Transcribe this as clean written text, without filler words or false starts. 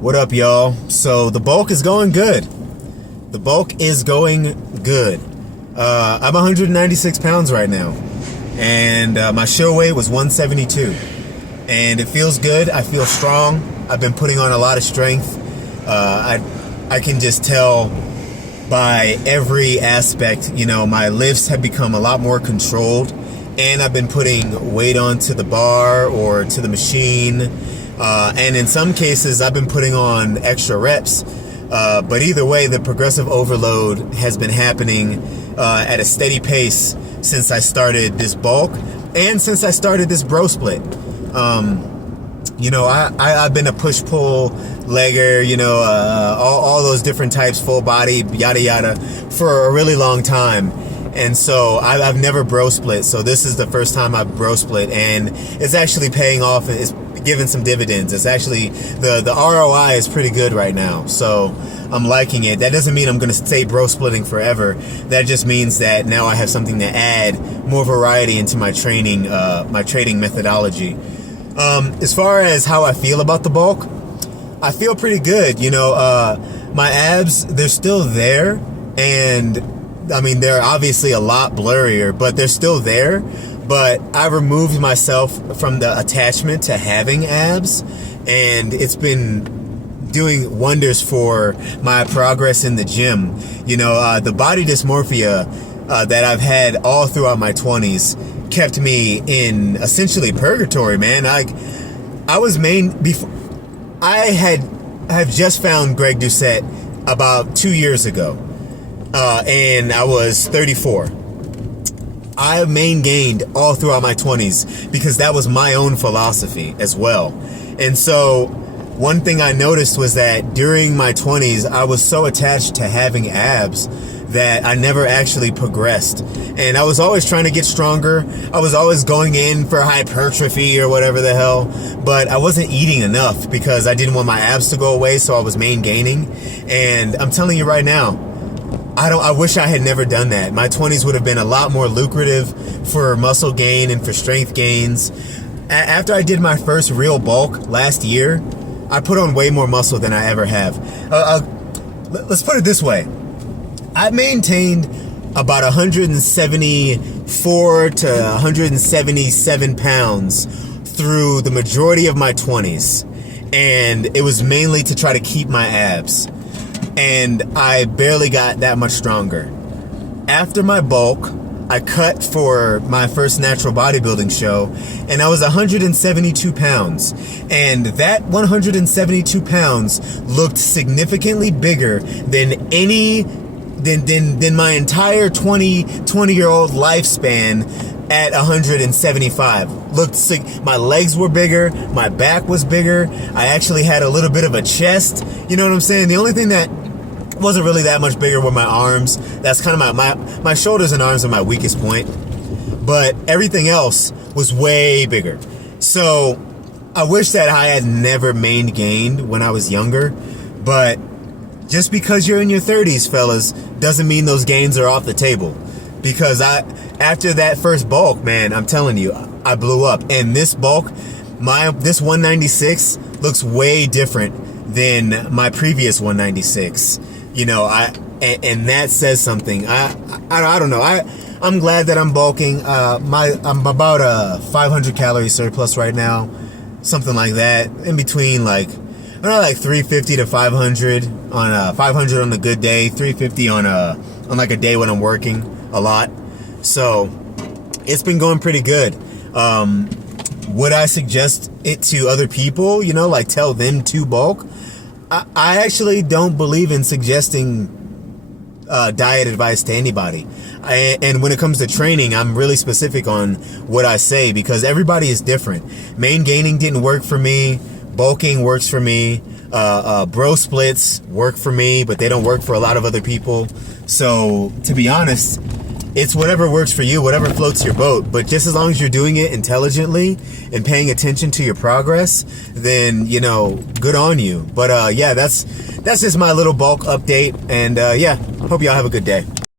What up, y'all? So the bulk is going good. The bulk is going good. I'm 196 pounds right now, and my show weight was 172, and it feels good. I feel strong. I've been putting on a lot of strength. I can just tell by every aspect, my lifts have become a lot more controlled, and I've been putting weight onto the bar or to the machine, and in some cases I've been putting on extra reps, but either way, the progressive overload has been happening at a steady pace since I started this bulk and since I started this bro split. I've been a push-pull legger, all those different types, full body, yada yada, for a really long time. And so I've never bro split. So this is the first time I've bro split, and it's actually paying off. It's giving some dividends. It's actually, the ROI is pretty good right now. So I'm liking it. That doesn't mean I'm going to stay bro splitting forever. That just means that now I have something to add more variety into my training methodology. As far as how I feel about the bulk, I feel pretty good. My abs, they're still there, and I mean, they're obviously a lot blurrier, but they're still there. But I removed myself from the attachment to having abs, and it's been doing wonders for my progress in the gym. The body dysmorphia that I've had all throughout my 20s kept me in essentially purgatory, man. I was before. I have just found Greg Doucette about 2 years ago, and I was 34. I main gained all throughout my 20s because that was my own philosophy as well. And so one thing I noticed was that during my 20s, I was so attached to having abs that I never actually progressed. And I was always trying to get stronger. I was always going in for hypertrophy or whatever the hell, but I wasn't eating enough because I didn't want my abs to go away, so I was main gaining. And I'm telling you right now, I wish I had never done that. My 20s would have been a lot more lucrative for muscle gain and for strength gains. After I did my first real bulk last year, I put on way more muscle than I ever have. Let's put it this way. I maintained about 174 to 177 pounds through the majority of my 20s. And it was mainly to try to keep my abs. And I barely got that much stronger. After my bulk, I cut for my first natural bodybuilding show, and I was 172 pounds. And that 172 pounds looked significantly bigger than than my entire 20-year-old lifespan at 175. My legs were bigger, my back was bigger, I actually had a little bit of a chest, you know what I'm saying? The only thing that wasn't really that much bigger were my arms. That's kind of my shoulders and arms are my weakest point, but everything else was way bigger. So I wish that I had never main gained when I was younger, but just because you're in your 30s, fellas, doesn't mean those gains are off the table. Because after that first bulk, man, I'm telling you, I blew up. And this bulk, this 196 looks way different than my previous 196. And that says something. I don't know. I'm glad that I'm bulking. I'm about a 500 calorie surplus right now, something like that. In between, like 350 to 500 on 500 on a good day, 350 on like a day when I'm working a lot. So it's been going pretty good. Would I suggest it to other people? Like tell them to bulk? I actually don't believe in suggesting diet advice to anybody. And when it comes to training, I'm really specific on what I say because everybody is different. Main gaining didn't work for me. Bulking works for me. Bro splits work for me, but they don't work for a lot of other people. So to be honest, it's whatever works for you, whatever floats your boat. But just as long as you're doing it intelligently and paying attention to your progress, then, good on you. But yeah, that's just my little bulk update. And yeah, hope y'all have a good day.